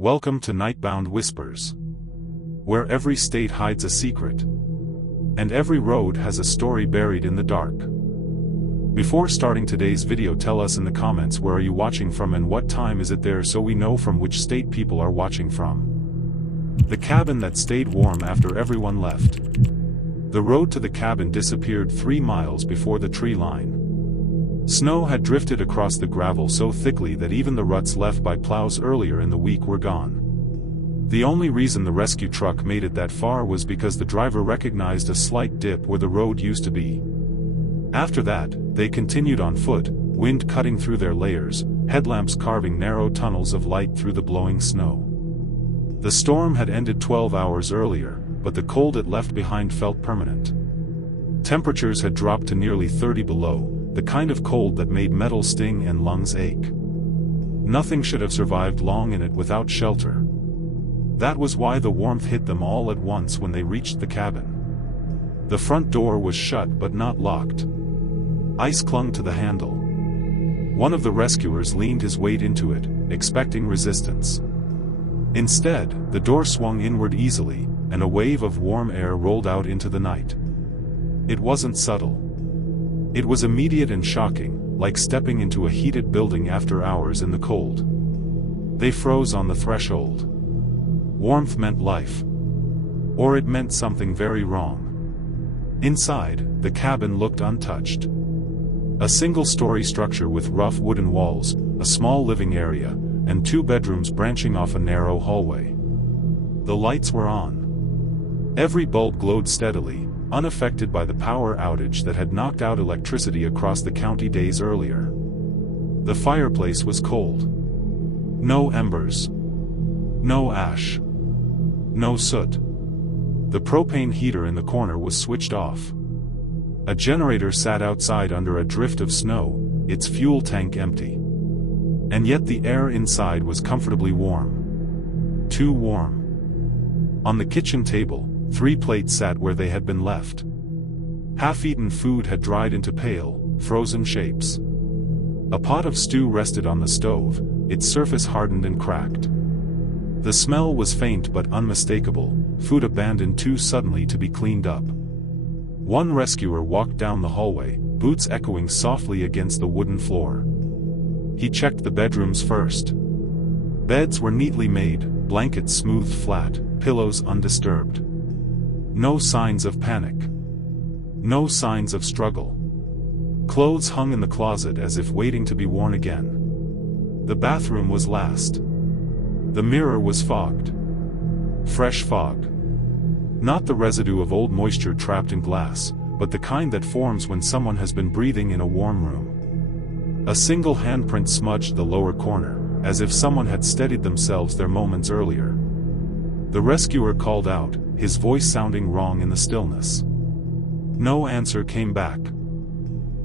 Welcome to Nightbound Whispers, where every state hides a secret, and every road has a story buried in the dark. Before starting today's video, tell us in the comments where are you watching from and what time is it there so we know from which state people are watching from. The cabin that stayed warm after everyone left. The road to the cabin disappeared 3 miles before the tree line. Snow had drifted across the gravel so thickly that even the ruts left by plows earlier in the week were gone. The only reason the rescue truck made it that far was because the driver recognized a slight dip where the road used to be. After that, they continued on foot, wind cutting through their layers, headlamps carving narrow tunnels of light through the blowing snow. The storm had ended 12 hours earlier, but the cold it left behind felt permanent. Temperatures had dropped to nearly 30 below, the kind of cold that made metal sting and lungs ache. Nothing should have survived long in it without shelter. That was why the warmth hit them all at once when they reached the cabin. The front door was shut but not locked. Ice clung to the handle. One of the rescuers leaned his weight into it, expecting resistance. Instead, the door swung inward easily, and a wave of warm air rolled out into the night. It wasn't subtle. It was immediate and shocking, like stepping into a heated building after hours in the cold. They froze on the threshold. Warmth meant life. Or it meant something very wrong. Inside, the cabin looked untouched. A single-story structure with rough wooden walls, a small living area, and 2 bedrooms branching off a narrow hallway. The lights were on. Every bulb glowed steadily, unaffected by the power outage that had knocked out electricity across the county days earlier. The fireplace was cold. No embers. No ash. No soot. The propane heater in the corner was switched off. A generator sat outside under a drift of snow, its fuel tank empty. And yet the air inside was comfortably warm. Too warm. On the kitchen table, 3 plates sat where they had been left. Half-eaten food had dried into pale, frozen shapes. A pot of stew rested on the stove, its surface hardened and cracked. The smell was faint but unmistakable, food abandoned too suddenly to be cleaned up. One rescuer walked down the hallway, boots echoing softly against the wooden floor. He checked the bedrooms first. Beds were neatly made, blankets smoothed flat, pillows undisturbed. No signs of panic. No signs of struggle. Clothes hung in the closet as if waiting to be worn again. The bathroom was last. The mirror was fogged. Fresh fog. Not the residue of old moisture trapped in glass, but the kind that forms when someone has been breathing in a warm room. A single handprint smudged the lower corner, as if someone had steadied themselves there moments earlier. The rescuer called out, his voice sounding wrong in the stillness. No answer came back.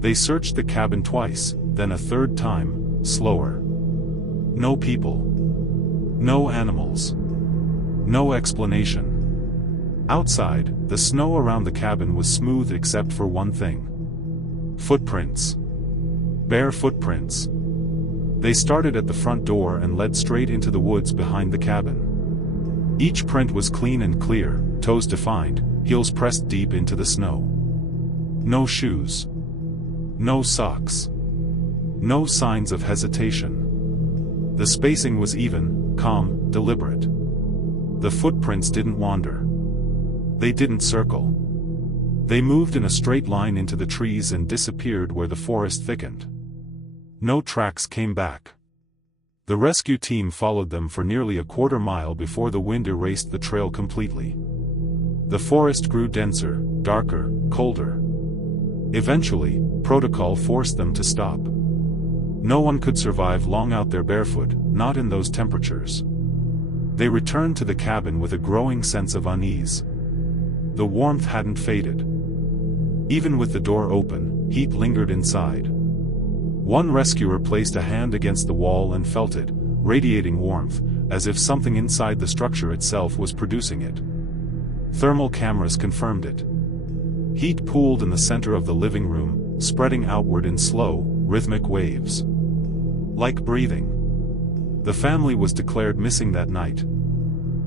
They searched the cabin twice, then a third time, slower. No people. No animals. No explanation. Outside, the snow around the cabin was smooth except for one thing. Footprints. Bare footprints. They started at the front door and led straight into the woods behind the cabin. Each print was clean and clear, toes defined, heels pressed deep into the snow. No shoes. No socks. No signs of hesitation. The spacing was even, calm, deliberate. The footprints didn't wander. They didn't circle. They moved in a straight line into the trees and disappeared where the forest thickened. No tracks came back. The rescue team followed them for nearly a quarter mile before the wind erased the trail completely. The forest grew denser, darker, colder. Eventually, protocol forced them to stop. No one could survive long out there barefoot, not in those temperatures. They returned to the cabin with a growing sense of unease. The warmth hadn't faded. Even with the door open, heat lingered inside. One rescuer placed a hand against the wall and felt it, radiating warmth, as if something inside the structure itself was producing it. Thermal cameras confirmed it. Heat pooled in the center of the living room, spreading outward in slow, rhythmic waves. Like breathing. The family was declared missing that night.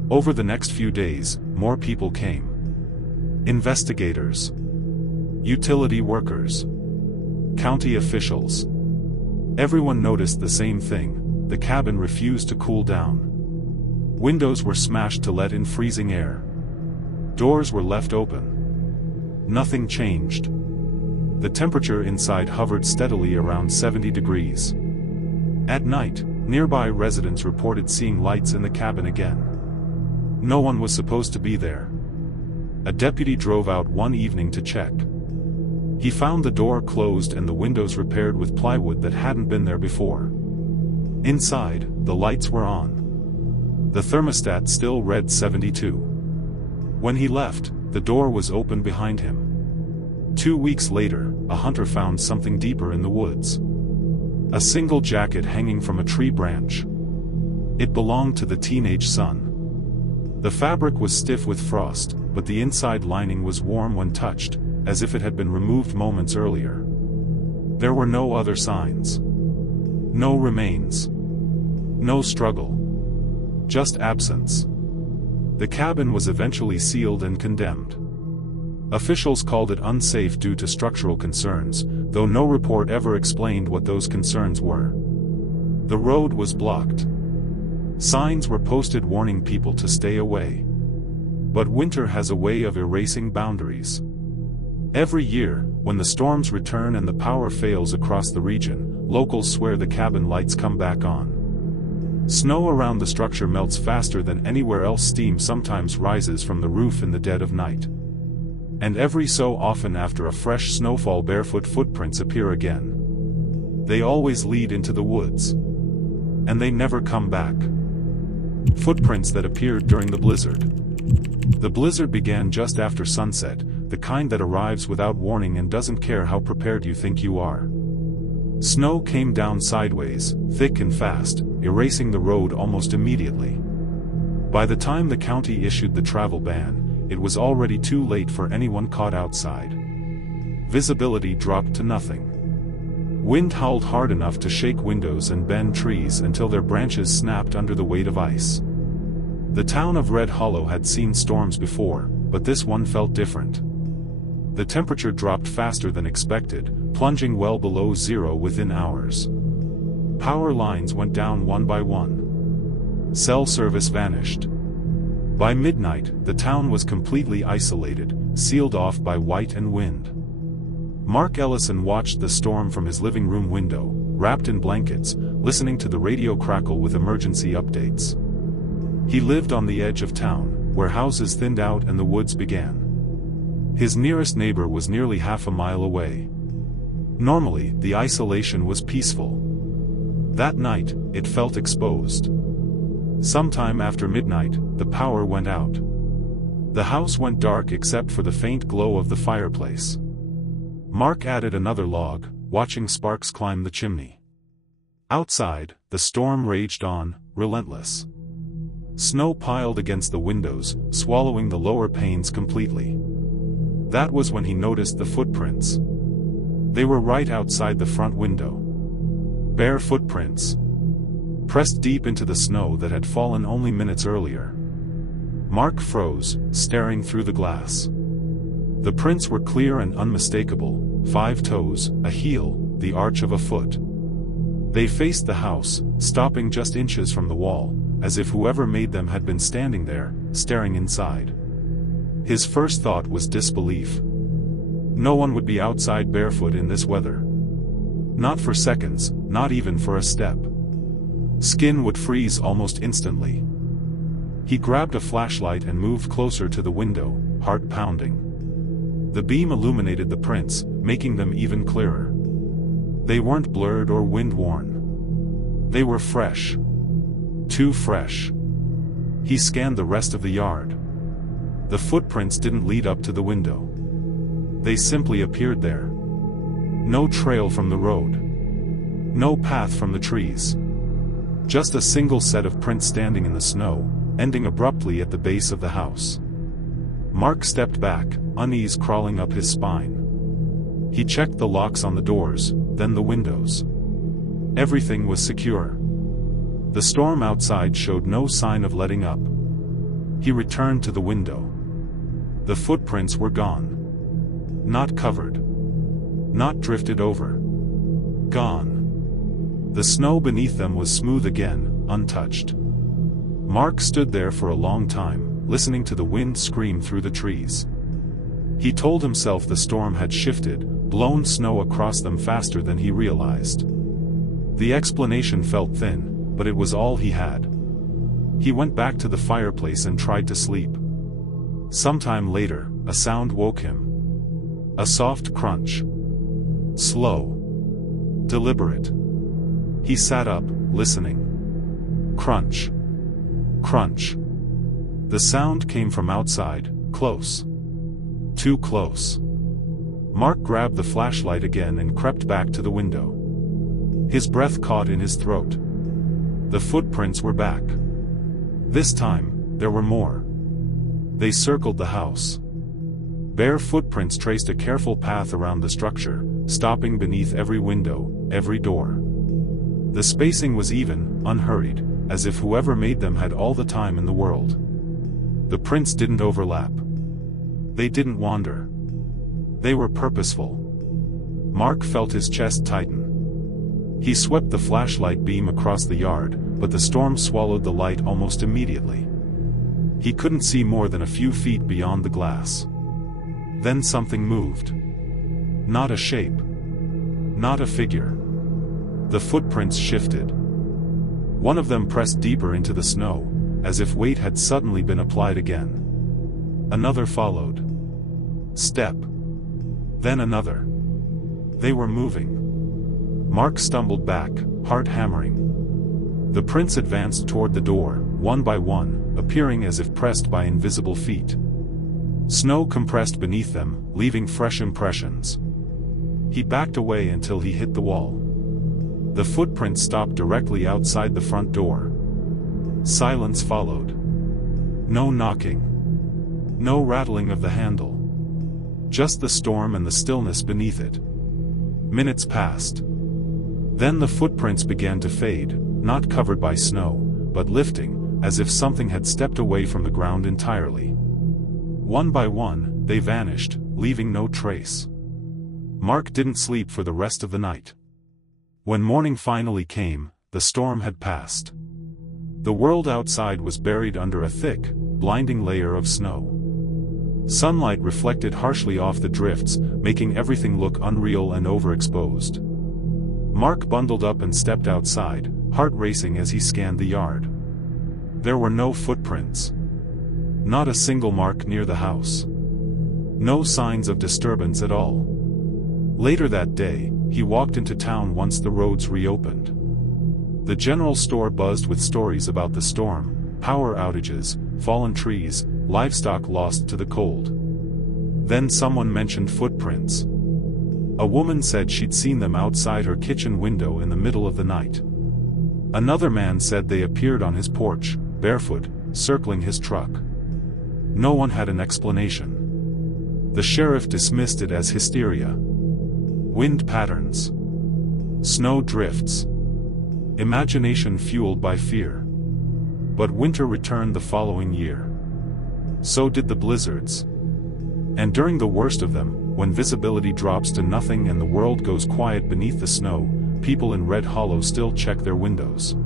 Over the next few days, more people came. Investigators, utility workers, county officials. Everyone noticed the same thing: the cabin refused to cool down. Windows were smashed to let in freezing air. Doors were left open. Nothing changed. The temperature inside hovered steadily around 70 degrees. At night, nearby residents reported seeing lights in the cabin again. No one was supposed to be there. A deputy drove out one evening to check. He found the door closed and the windows repaired with plywood that hadn't been there before. Inside, the lights were on. The thermostat still read 72. When he left, the door was open behind him. 2 weeks later, a hunter found something deeper in the woods. A single jacket hanging from a tree branch. It belonged to the teenage son. The fabric was stiff with frost, but the inside lining was warm when touched, as if it had been removed moments earlier. There were no other signs. No remains. No struggle. Just absence. The cabin was eventually sealed and condemned. Officials called it unsafe due to structural concerns, though no report ever explained what those concerns were. The road was blocked. Signs were posted warning people to stay away. But winter has a way of erasing boundaries. Every year, when the storms return and the power fails across the region, locals swear the cabin lights come back on. Snow around the structure melts faster than anywhere else. Steam sometimes rises from the roof in the dead of night. And every so often after a fresh snowfall, barefoot footprints appear again. They always lead into the woods. And they never come back. Footprints that appeared during the blizzard. The blizzard began just after sunset, the kind that arrives without warning and doesn't care how prepared you think you are. Snow came down sideways, thick and fast, erasing the road almost immediately. By the time the county issued the travel ban, it was already too late for anyone caught outside. Visibility dropped to nothing. Wind howled hard enough to shake windows and bend trees until their branches snapped under the weight of ice. The town of Red Hollow had seen storms before, but this one felt different. The temperature dropped faster than expected, plunging well below zero within hours. Power lines went down one by one. Cell service vanished. By midnight, the town was completely isolated, sealed off by white and wind. Mark Ellison watched the storm from his living room window, wrapped in blankets, listening to the radio crackle with emergency updates. He lived on the edge of town, where houses thinned out and the woods began. His nearest neighbor was nearly half a mile away. Normally, the isolation was peaceful. That night, it felt exposed. Sometime after midnight, the power went out. The house went dark except for the faint glow of the fireplace. Mark added another log, watching sparks climb the chimney. Outside, the storm raged on, relentless. Snow piled against the windows, swallowing the lower panes completely. That was when he noticed the footprints. They were right outside the front window. Bare footprints. Pressed deep into the snow that had fallen only minutes earlier. Mark froze, staring through the glass. The prints were clear and unmistakable: 5 toes, a heel, the arch of a foot. They faced the house, stopping just inches from the wall, as if whoever made them had been standing there, staring inside. His first thought was disbelief. No one would be outside barefoot in this weather. Not for seconds, not even for a step. Skin would freeze almost instantly. He grabbed a flashlight and moved closer to the window, heart pounding. The beam illuminated the prints, making them even clearer. They weren't blurred or wind-worn. They were fresh. Too fresh. He scanned the rest of the yard. The footprints didn't lead up to the window. They simply appeared there. No trail from the road. No path from the trees. Just a single set of prints standing in the snow, ending abruptly at the base of the house. Mark stepped back, unease crawling up his spine. He checked the locks on the doors, then the windows. Everything was secure. The storm outside showed no sign of letting up. He returned to the window. The footprints were gone. Not covered. Not drifted over. Gone. The snow beneath them was smooth again, untouched. Mark stood there for a long time, listening to the wind scream through the trees. He told himself the storm had shifted, blown snow across them faster than he realized. The explanation felt thin, but it was all he had. He went back to the fireplace and tried to sleep. Sometime later, a sound woke him. A soft crunch. Slow. Deliberate. He sat up, listening. Crunch. Crunch. The sound came from outside, close. Too close. Mark grabbed the flashlight again and crept back to the window. His breath caught in his throat. The footprints were back. This time, there were more. They circled the house. Bare footprints traced a careful path around the structure, stopping beneath every window, every door. The spacing was even, unhurried, as if whoever made them had all the time in the world. The prints didn't overlap. They didn't wander. They were purposeful. Mark felt his chest tighten. He swept the flashlight beam across the yard, but the storm swallowed the light almost immediately. He couldn't see more than a few feet beyond the glass. Then something moved. Not a shape. Not a figure. The footprints shifted. One of them pressed deeper into the snow, as if weight had suddenly been applied again. Another followed. Step. Then another. They were moving. Mark stumbled back, heart hammering. The prints advanced toward the door, one by one, appearing as if pressed by invisible feet. Snow compressed beneath them, leaving fresh impressions. He backed away until he hit the wall. The footprints stopped directly outside the front door. Silence followed. No knocking. No rattling of the handle. Just the storm and the stillness beneath it. Minutes passed. Then the footprints began to fade, not covered by snow, but lifting, as if something had stepped away from the ground entirely. One by one, they vanished, leaving no trace. Mark didn't sleep for the rest of the night. When morning finally came, the storm had passed. The world outside was buried under a thick, blinding layer of snow. Sunlight reflected harshly off the drifts, making everything look unreal and overexposed. Mark bundled up and stepped outside, heart racing as he scanned the yard. There were no footprints. Not a single mark near the house. No signs of disturbance at all. Later that day, he walked into town once the roads reopened. The general store buzzed with stories about the storm, power outages, fallen trees, livestock lost to the cold. Then someone mentioned footprints. A woman said she'd seen them outside her kitchen window in the middle of the night. Another man said they appeared on his porch, barefoot, circling his truck. No one had an explanation. The sheriff dismissed it as hysteria. Wind patterns. Snow drifts. Imagination fueled by fear. But winter returned the following year. So did the blizzards. And during the worst of them, when visibility drops to nothing and the world goes quiet beneath the snow, people in Red Hollow still check their windows.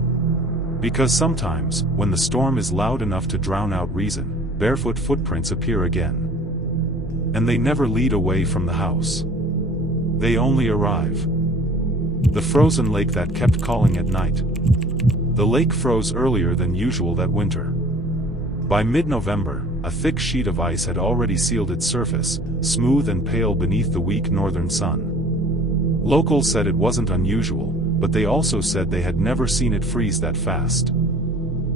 Because sometimes, when the storm is loud enough to drown out reason, barefoot footprints appear again. And they never lead away from the house. They only arrive. The frozen lake that kept calling at night. The lake froze earlier than usual that winter. By mid-November, a thick sheet of ice had already sealed its surface, smooth and pale beneath the weak northern sun. Locals said it wasn't unusual, but they also said they had never seen it freeze that fast.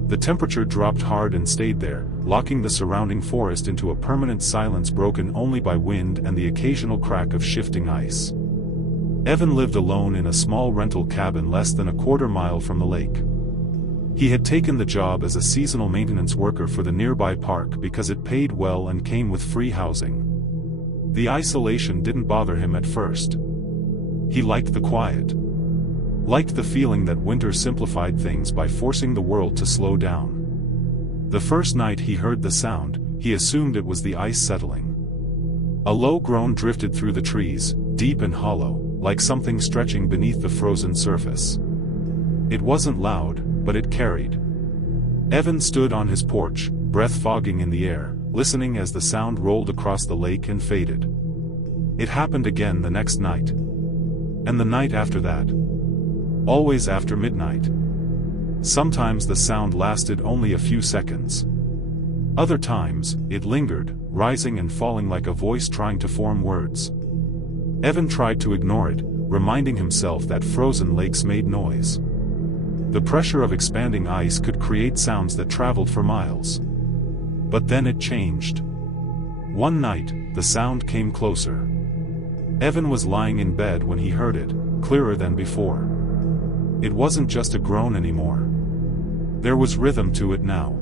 The temperature dropped hard and stayed there, locking the surrounding forest into a permanent silence broken only by wind and the occasional crack of shifting ice. Evan lived alone in a small rental cabin less than a quarter-mile from the lake. He had taken the job as a seasonal maintenance worker for the nearby park because it paid well and came with free housing. The isolation didn't bother him at first. He liked the quiet. Liked the feeling that winter simplified things by forcing the world to slow down. The first night he heard the sound, he assumed it was the ice settling. A low groan drifted through the trees, deep and hollow, like something stretching beneath the frozen surface. It wasn't loud, but it carried. Evan stood on his porch, breath fogging in the air, listening as the sound rolled across the lake and faded. It happened again the next night. And the night after that. Always after midnight. Sometimes the sound lasted only a few seconds. Other times, it lingered, rising and falling like a voice trying to form words. Evan tried to ignore it, reminding himself that frozen lakes made noise. The pressure of expanding ice could create sounds that traveled for miles. But then it changed. One night, the sound came closer. Evan was lying in bed when he heard it, clearer than before. It wasn't just a groan anymore. There was rhythm to it now.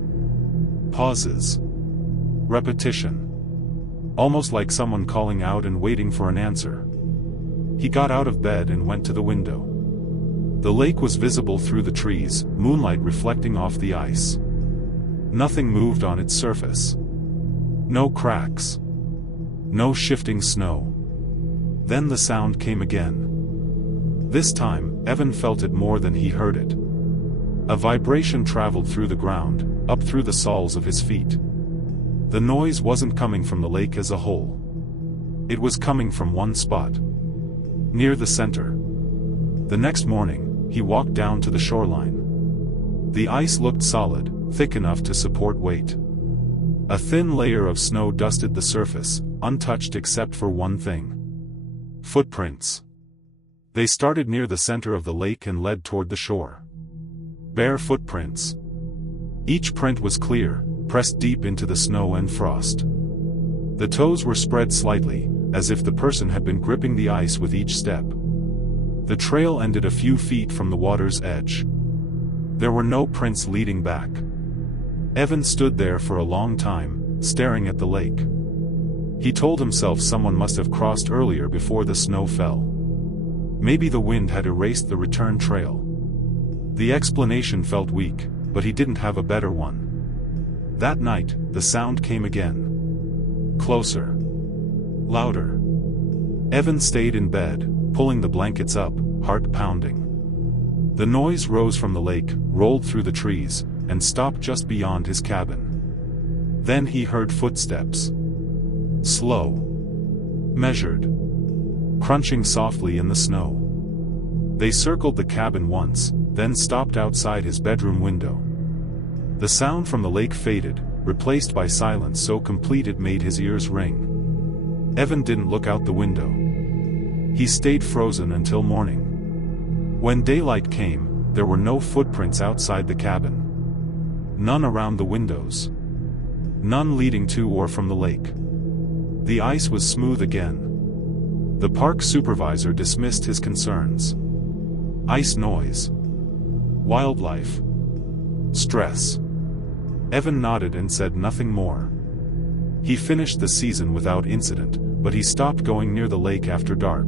Pauses. Repetition. Almost like someone calling out and waiting for an answer. He got out of bed and went to the window. The lake was visible through the trees, moonlight reflecting off the ice. Nothing moved on its surface. No cracks. No shifting snow. Then the sound came again. This time, Evan felt it more than he heard it. A vibration traveled through the ground, up through the soles of his feet. The noise wasn't coming from the lake as a whole. It was coming from one spot. Near the center. The next morning, he walked down to the shoreline. The ice looked solid, thick enough to support weight. A thin layer of snow dusted the surface, untouched except for one thing. Footprints. They started near the center of the lake and led toward the shore. Bare footprints. Each print was clear, pressed deep into the snow and frost. The toes were spread slightly, as if the person had been gripping the ice with each step. The trail ended a few feet from the water's edge. There were no prints leading back. Evan stood there for a long time, staring at the lake. He told himself someone must have crossed earlier before the snow fell. Maybe the wind had erased the return trail. The explanation felt weak, but he didn't have a better one. That night, the sound came again. Closer. Louder. Evan stayed in bed, pulling the blankets up, heart pounding. The noise rose from the lake, rolled through the trees, and stopped just beyond his cabin. Then he heard footsteps. Slow. Measured. Crunching softly in the snow. They circled the cabin once, then stopped outside his bedroom window. The sound from the lake faded, replaced by silence so complete it made his ears ring. Evan didn't look out the window. He stayed frozen until morning. When daylight came, there were no footprints outside the cabin. None around the windows. None leading to or from the lake. The ice was smooth again. The park supervisor dismissed his concerns. Ice noise. Wildlife. Stress. Evan nodded and said nothing more. He finished the season without incident, but he stopped going near the lake after dark.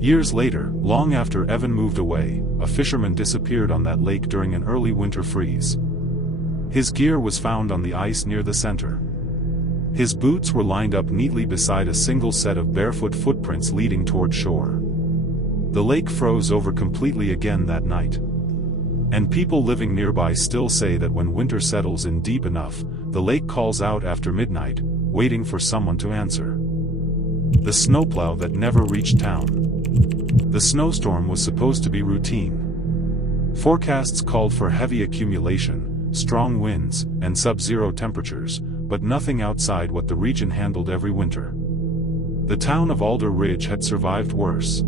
Years later, long after Evan moved away, a fisherman disappeared on that lake during an early winter freeze. His gear was found on the ice near the center. His boots were lined up neatly beside a single set of barefoot footprints leading toward shore. The lake froze over completely again that night. And people living nearby still say that when winter settles in deep enough, the lake calls out after midnight, waiting for someone to answer. The snowplow that never reached town. The snowstorm was supposed to be routine. Forecasts called for heavy accumulation, strong winds, and sub-zero temperatures, but nothing outside what the region handled every winter. The town of Alder Ridge had survived worse.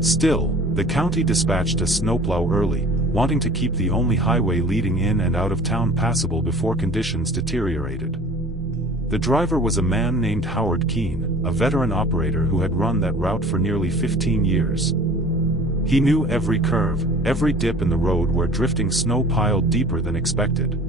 Still, the county dispatched a snowplow early, wanting to keep the only highway leading in and out of town passable before conditions deteriorated. The driver was a man named Howard Keene, a veteran operator who had run that route for nearly 15 years. He knew every curve, every dip in the road where drifting snow piled deeper than expected.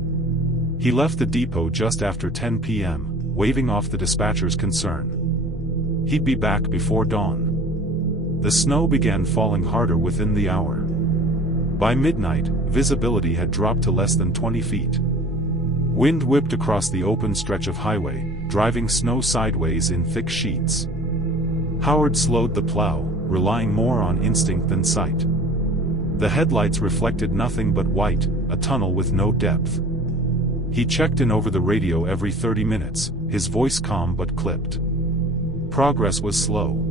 He left the depot just after 10 p.m., waving off the dispatcher's concern. He'd be back before dawn. The snow began falling harder within the hour. By midnight, visibility had dropped to less than 20 feet. Wind whipped across the open stretch of highway, driving snow sideways in thick sheets. Howard slowed the plow, relying more on instinct than sight. The headlights reflected nothing but white, a tunnel with no depth. He checked in over the radio every 30 minutes, his voice calm but clipped. Progress was slow.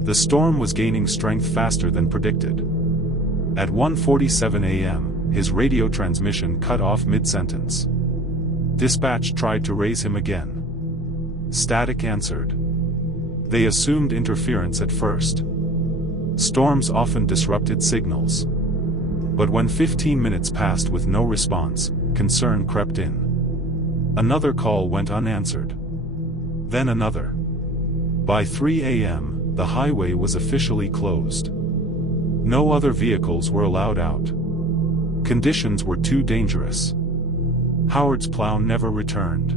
The storm was gaining strength faster than predicted. At 1:47 a.m., his radio transmission cut off mid-sentence. Dispatch tried to raise him again. Static answered. They assumed interference at first. Storms often disrupted signals. But when 15 minutes passed with no response, concern crept in. Another call went unanswered. Then another. By 3 a.m., the highway was officially closed. No other vehicles were allowed out. Conditions were too dangerous. Howard's plow never returned.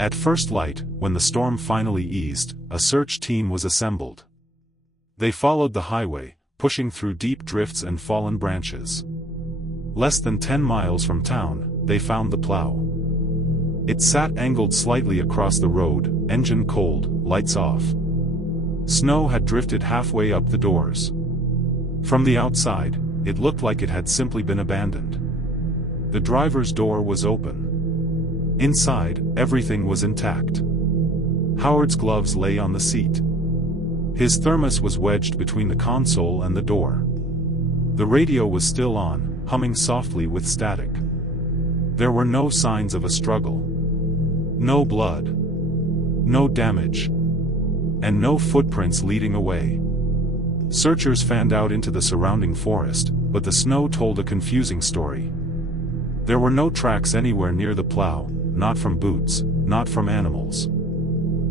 At first light, when the storm finally eased, a search team was assembled. They followed the highway, pushing through deep drifts and fallen branches. Less than 10 miles from town, they found the plow. It sat angled slightly across the road, engine cold, lights off. Snow had drifted halfway up the doors. From the outside, it looked like it had simply been abandoned. The driver's door was open. Inside, everything was intact. Howard's gloves lay on the seat. His thermos was wedged between the console and the door. The radio was still on, humming softly with static. There were no signs of a struggle. No blood. No damage. And no footprints leading away. Searchers fanned out into the surrounding forest, but the snow told a confusing story. There were no tracks anywhere near the plow, not from boots, not from animals.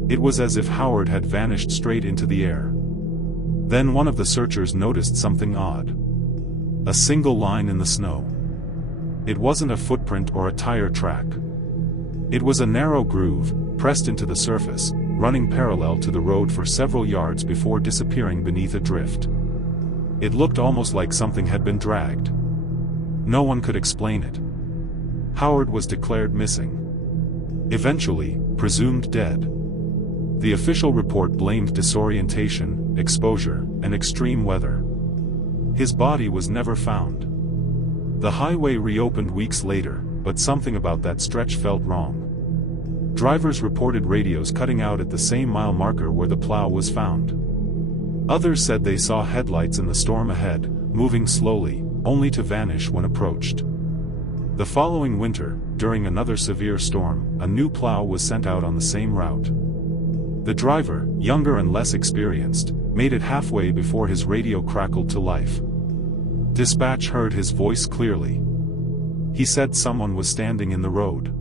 It was as if Howard had vanished straight into the air. Then one of the searchers noticed something odd. A single line in the snow. It wasn't a footprint or a tire track. It was a narrow groove, pressed into the surface, running parallel to the road for several yards before disappearing beneath a drift. It looked almost like something had been dragged. No one could explain it. Howard was declared missing. Eventually, presumed dead. The official report blamed disorientation, exposure, and extreme weather. His body was never found. The highway reopened weeks later, but something about that stretch felt wrong. Drivers reported radios cutting out at the same mile marker where the plow was found. Others said they saw headlights in the storm ahead, moving slowly, only to vanish when approached. The following winter, during another severe storm, a new plow was sent out on the same route. The driver, younger and less experienced, made it halfway before his radio crackled to life. Dispatch heard his voice clearly. He said someone was standing in the road.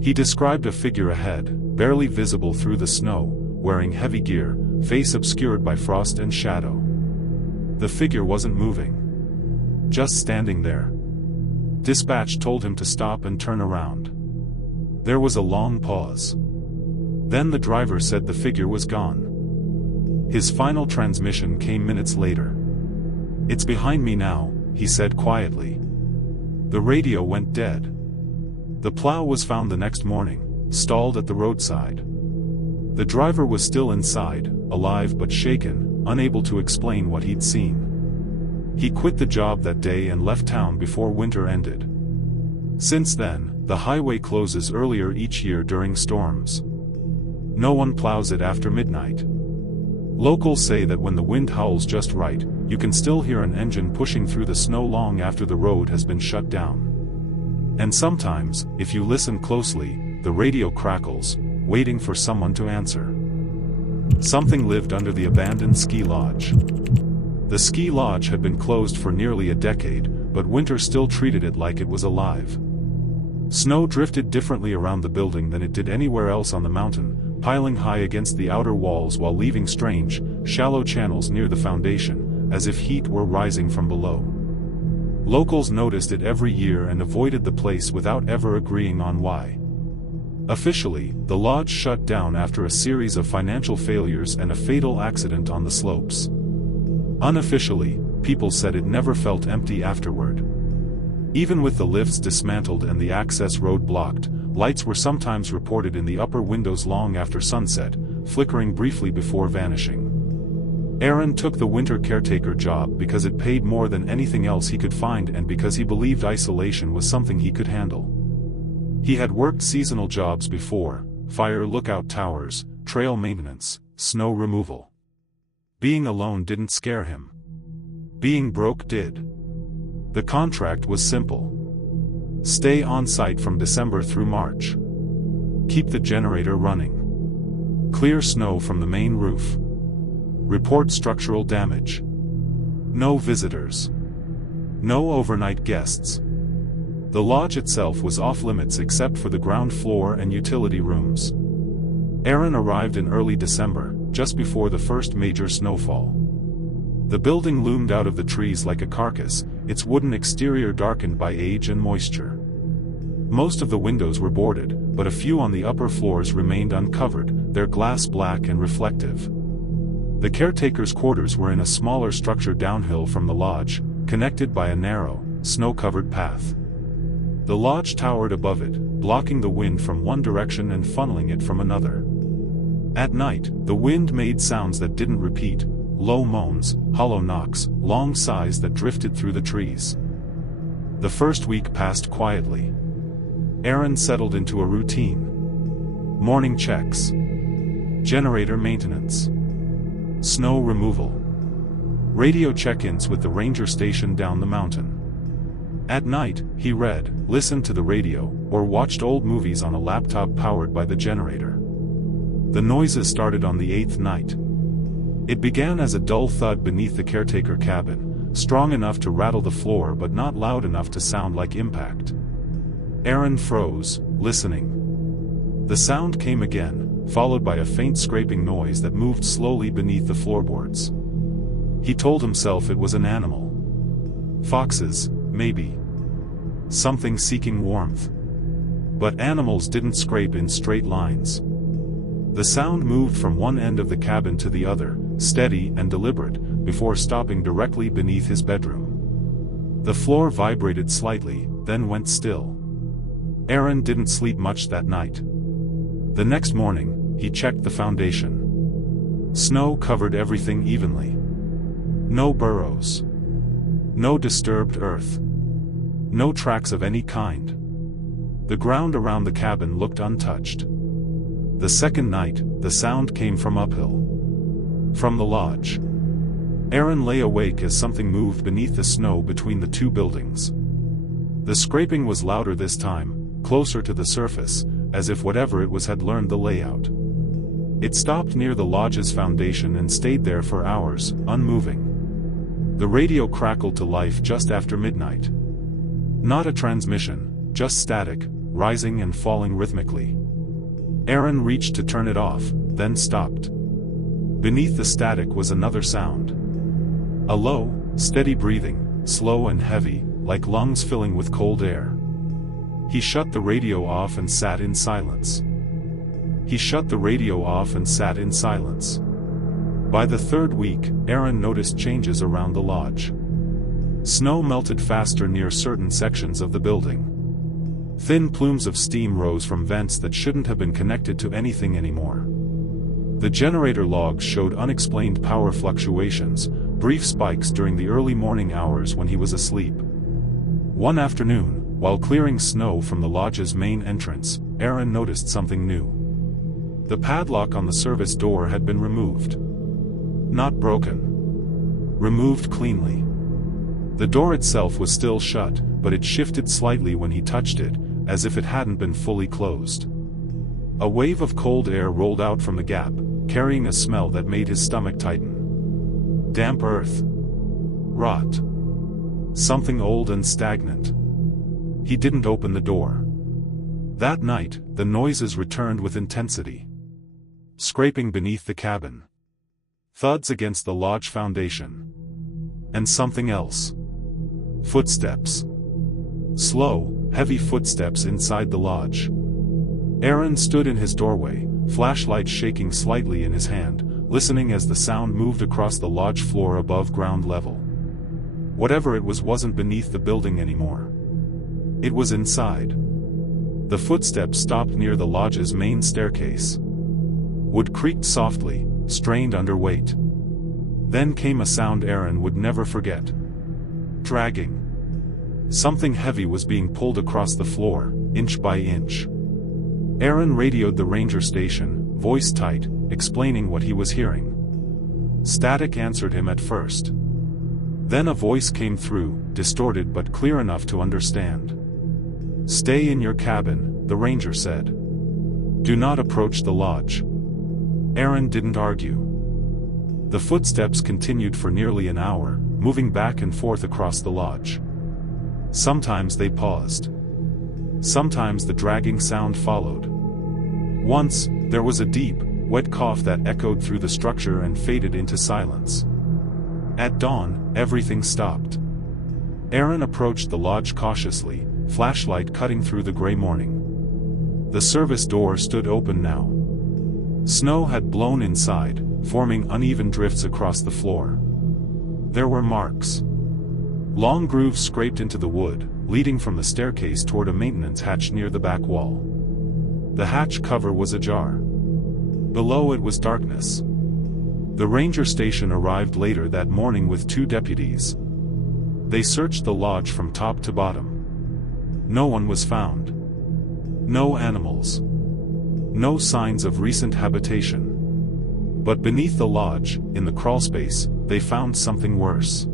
He described a figure ahead, barely visible through the snow, wearing heavy gear, face obscured by frost and shadow. The figure wasn't moving. Just standing there. Dispatch told him to stop and turn around. There was a long pause. Then the driver said the figure was gone. His final transmission came minutes later. "It's behind me now," he said quietly. The radio went dead. The plow was found the next morning, stalled at the roadside. The driver was still inside, alive but shaken, unable to explain what he'd seen. He quit the job that day and left town before winter ended. Since then, the highway closes earlier each year during storms. No one plows it after midnight. Locals say that when the wind howls just right, you can still hear an engine pushing through the snow long after the road has been shut down. And sometimes, if you listen closely, the radio crackles, waiting for someone to answer. Something lived under the abandoned ski lodge. The ski lodge had been closed for nearly a decade, but winter still treated it like it was alive. Snow drifted differently around the building than it did anywhere else on the mountain, piling high against the outer walls while leaving strange, shallow channels near the foundation, as if heat were rising from below. Locals noticed it every year and avoided the place without ever agreeing on why. Officially, the lodge shut down after a series of financial failures and a fatal accident on the slopes. Unofficially, people said it never felt empty afterward. Even with the lifts dismantled and the access road blocked, lights were sometimes reported in the upper windows long after sunset, flickering briefly before vanishing. Aaron took the winter caretaker job because it paid more than anything else he could find and because he believed isolation was something he could handle. He had worked seasonal jobs before: fire lookout towers, trail maintenance, snow removal. Being alone didn't scare him. Being broke did. The contract was simple. Stay on site from December through March. Keep the generator running. Clear snow from the main roof. Report structural damage. No visitors. No overnight guests. The lodge itself was off-limits except for the ground floor and utility rooms. Aaron arrived in early December, just before the first major snowfall. The building loomed out of the trees like a carcass, its wooden exterior darkened by age and moisture. Most of the windows were boarded, but a few on the upper floors remained uncovered, their glass black and reflective. The caretaker's quarters were in a smaller structure downhill from the lodge, connected by a narrow, snow-covered path. The lodge towered above it, blocking the wind from one direction and funneling it from another. At night, the wind made sounds that didn't repeat: low moans, hollow knocks, long sighs that drifted through the trees. The first week passed quietly. Aaron settled into a routine. Morning checks. Generator maintenance. Snow removal. Radio check-ins with the ranger station down the mountain. At night, he read, listened to the radio, or watched old movies on a laptop powered by the generator. The noises started on the 8th night. It began as a dull thud beneath the caretaker cabin, strong enough to rattle the floor but not loud enough to sound like impact. Aaron froze, listening. The sound came again, followed by a faint scraping noise that moved slowly beneath the floorboards. He told himself it was an animal. Foxes, maybe. Something seeking warmth. But animals didn't scrape in straight lines. The sound moved from one end of the cabin to the other, steady and deliberate, before stopping directly beneath his bedroom. The floor vibrated slightly, then went still. Aaron didn't sleep much that night. The next morning, he checked the foundation. Snow covered everything evenly. No burrows. No disturbed earth. No tracks of any kind. The ground around the cabin looked untouched. The second night, the sound came from uphill. From the lodge. Aaron lay awake as something moved beneath the snow between the two buildings. The scraping was louder this time, closer to the surface, as if whatever it was had learned the layout. It stopped near the lodge's foundation and stayed there for hours, unmoving. The radio crackled to life just after midnight. Not a transmission, just static, rising and falling rhythmically. Aaron reached to turn it off, then stopped. Beneath the static was another sound. A low, steady breathing, slow and heavy, like lungs filling with cold air. He shut the radio off and sat in silence. He shut the radio off and sat in silence. By the third week, Aaron noticed changes around the lodge. Snow melted faster near certain sections of the building. Thin plumes of steam rose from vents that shouldn't have been connected to anything anymore. The generator logs showed unexplained power fluctuations, brief spikes during the early morning hours when he was asleep. One afternoon, while clearing snow from the lodge's main entrance, Aaron noticed something new. The padlock on the service door had been removed. Not broken. Removed cleanly. The door itself was still shut, but it shifted slightly when he touched it, as if it hadn't been fully closed. A wave of cold air rolled out from the gap, carrying a smell that made his stomach tighten. Damp earth. Rot. Something old and stagnant. He didn't open the door. That night, the noises returned with intensity. Scraping beneath the cabin. Thuds against the lodge foundation. And something else. Footsteps. Slow, heavy footsteps inside the lodge. Aaron stood in his doorway, flashlight shaking slightly in his hand, listening as the sound moved across the lodge floor above ground level. Whatever it was wasn't beneath the building anymore. It was inside. The footsteps stopped near the lodge's main staircase. Wood creaked softly, strained under weight. Then came a sound Aaron would never forget. Dragging. Something heavy was being pulled across the floor, inch by inch. Aaron radioed the ranger station, voice tight, explaining what he was hearing. Static answered him at first. Then a voice came through, distorted but clear enough to understand. "Stay in your cabin," the ranger said. "Do not approach the lodge." Aaron didn't argue. The footsteps continued for nearly an hour, moving back and forth across the lodge. Sometimes they paused. Sometimes the dragging sound followed. Once, there was a deep, wet cough that echoed through the structure and faded into silence. At dawn, everything stopped. Aaron approached the lodge cautiously, flashlight cutting through the gray morning. The service door stood open now. Snow had blown inside, forming uneven drifts across the floor. There were marks. Long grooves scraped into the wood, leading from the staircase toward a maintenance hatch near the back wall. The hatch cover was ajar. Below it was darkness. The ranger station arrived later that morning with 2 deputies. They searched the lodge from top to bottom. No one was found. No animals. No signs of recent habitation. But beneath the lodge, in the crawlspace, they found something worse.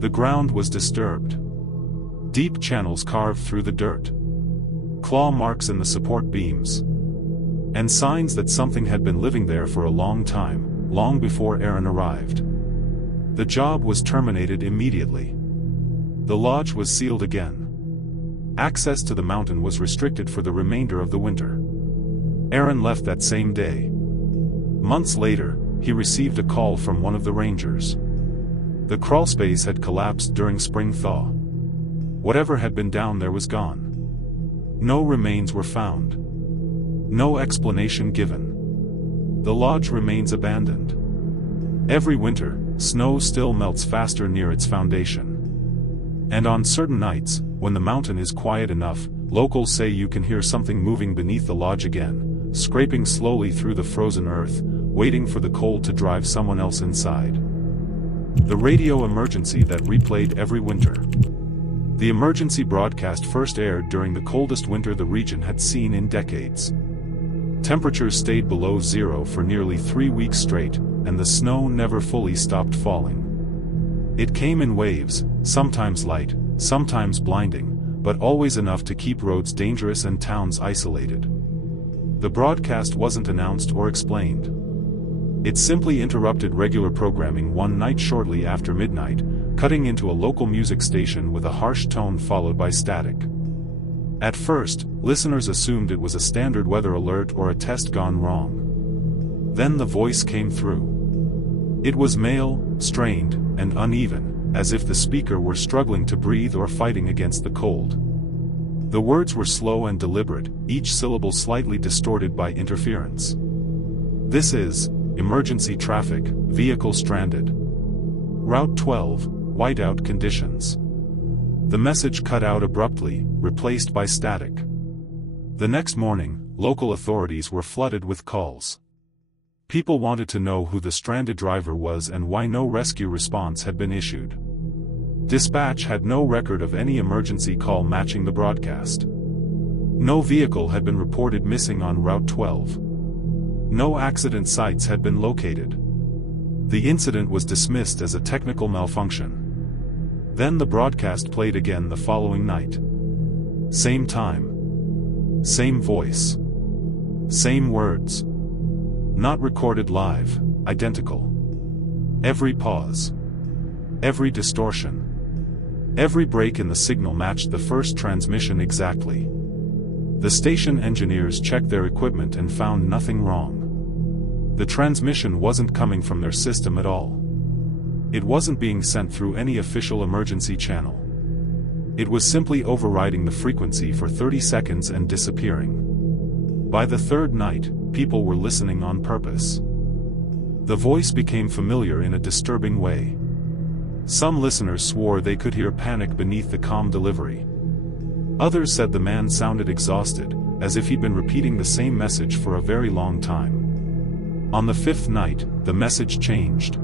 The ground was disturbed. Deep channels carved through the dirt. Claw marks in the support beams. And signs that something had been living there for a long time, long before Aaron arrived. The job was terminated immediately. The lodge was sealed again. Access to the mountain was restricted for the remainder of the winter. Aaron left that same day. Months later, he received a call from one of the rangers. The crawlspace had collapsed during spring thaw. Whatever had been down there was gone. No remains were found. No explanation given. The lodge remains abandoned. Every winter, snow still melts faster near its foundation. And on certain nights, when the mountain is quiet enough, locals say you can hear something moving beneath the lodge again, scraping slowly through the frozen earth, waiting for the cold to drive someone else inside. The radio emergency that replayed every winter. The emergency broadcast first aired during the coldest winter the region had seen in decades. Temperatures stayed below zero for nearly 3 weeks straight, and the snow never fully stopped falling. It came in waves, sometimes light, sometimes blinding, but always enough to keep roads dangerous and towns isolated. The broadcast wasn't announced or explained. It simply interrupted regular programming one night shortly after midnight, cutting into a local music station with a harsh tone followed by static. At first, listeners assumed it was a standard weather alert or a test gone wrong. Then the voice came through. It was male, strained, and uneven, as if the speaker were struggling to breathe or fighting against the cold. The words were slow and deliberate, each syllable slightly distorted by interference. "This is emergency traffic, vehicle stranded. Route 12, whiteout conditions." The message cut out abruptly, replaced by static. The next morning, local authorities were flooded with calls. People wanted to know who the stranded driver was and why no rescue response had been issued. Dispatch had no record of any emergency call matching the broadcast. No vehicle had been reported missing on Route 12. No accident sites had been located. The incident was dismissed as a technical malfunction. Then the broadcast played again the following night. Same time. Same voice. Same words. Not recorded live, identical. Every pause. Every distortion. Every break in the signal matched the first transmission exactly. The station engineers checked their equipment and found nothing wrong. The transmission wasn't coming from their system at all. It wasn't being sent through any official emergency channel. It was simply overriding the frequency for 30 seconds and disappearing. By the third night, people were listening on purpose. The voice became familiar in a disturbing way. Some listeners swore they could hear panic beneath the calm delivery. Others said the man sounded exhausted, as if he'd been repeating the same message for a very long time. On the fifth night, the message changed.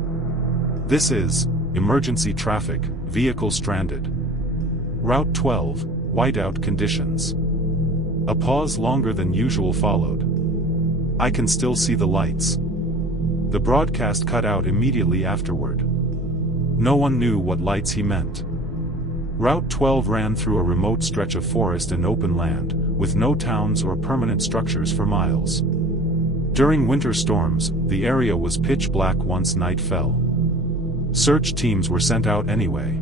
This is emergency traffic, vehicle stranded. Route 12, whiteout conditions. A pause longer than usual followed. I can still see the lights. The broadcast cut out immediately afterward. No one knew what lights he meant. Route 12 ran through a remote stretch of forest and open land, with no towns or permanent structures for miles. During winter storms, the area was pitch black once night fell. Search teams were sent out anyway.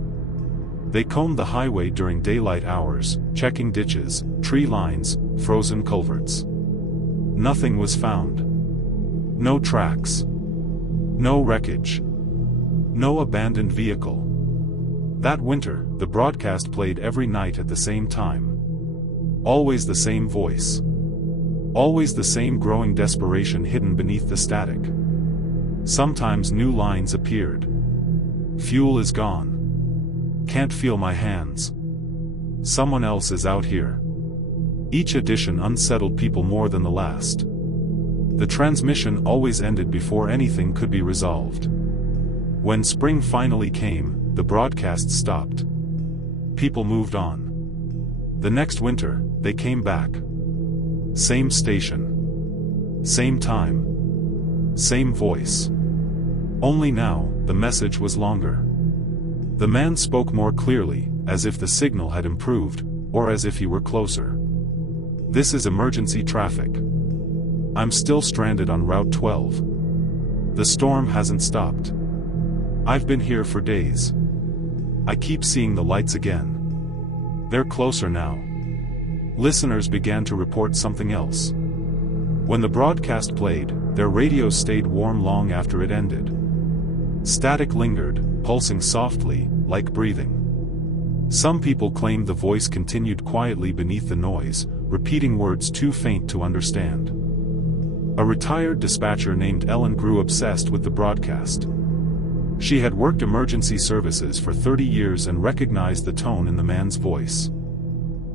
They combed the highway during daylight hours, checking ditches, tree lines, frozen culverts. Nothing was found. No tracks. No wreckage. No abandoned vehicle. That winter, the broadcast played every night at the same time. Always the same voice. Always the same growing desperation hidden beneath the static. Sometimes new lines appeared. Fuel is gone. Can't feel my hands. Someone else is out here. Each edition unsettled people more than the last. The transmission always ended before anything could be resolved. When spring finally came, the broadcast stopped. People moved on. The next winter, they came back. Same station. Same time. Same voice. Only now, the message was longer. The man spoke more clearly, as if the signal had improved, or as if he were closer. This is emergency traffic. I'm still stranded on Route 12. The storm hasn't stopped. I've been here for days. I keep seeing the lights again. They're closer now. Listeners began to report something else. When the broadcast played, their radios stayed warm long after it ended. Static lingered, pulsing softly, like breathing. Some people claimed the voice continued quietly beneath the noise, repeating words too faint to understand. A retired dispatcher named Ellen grew obsessed with the broadcast. She had worked emergency services for 30 years and recognized the tone in the man's voice.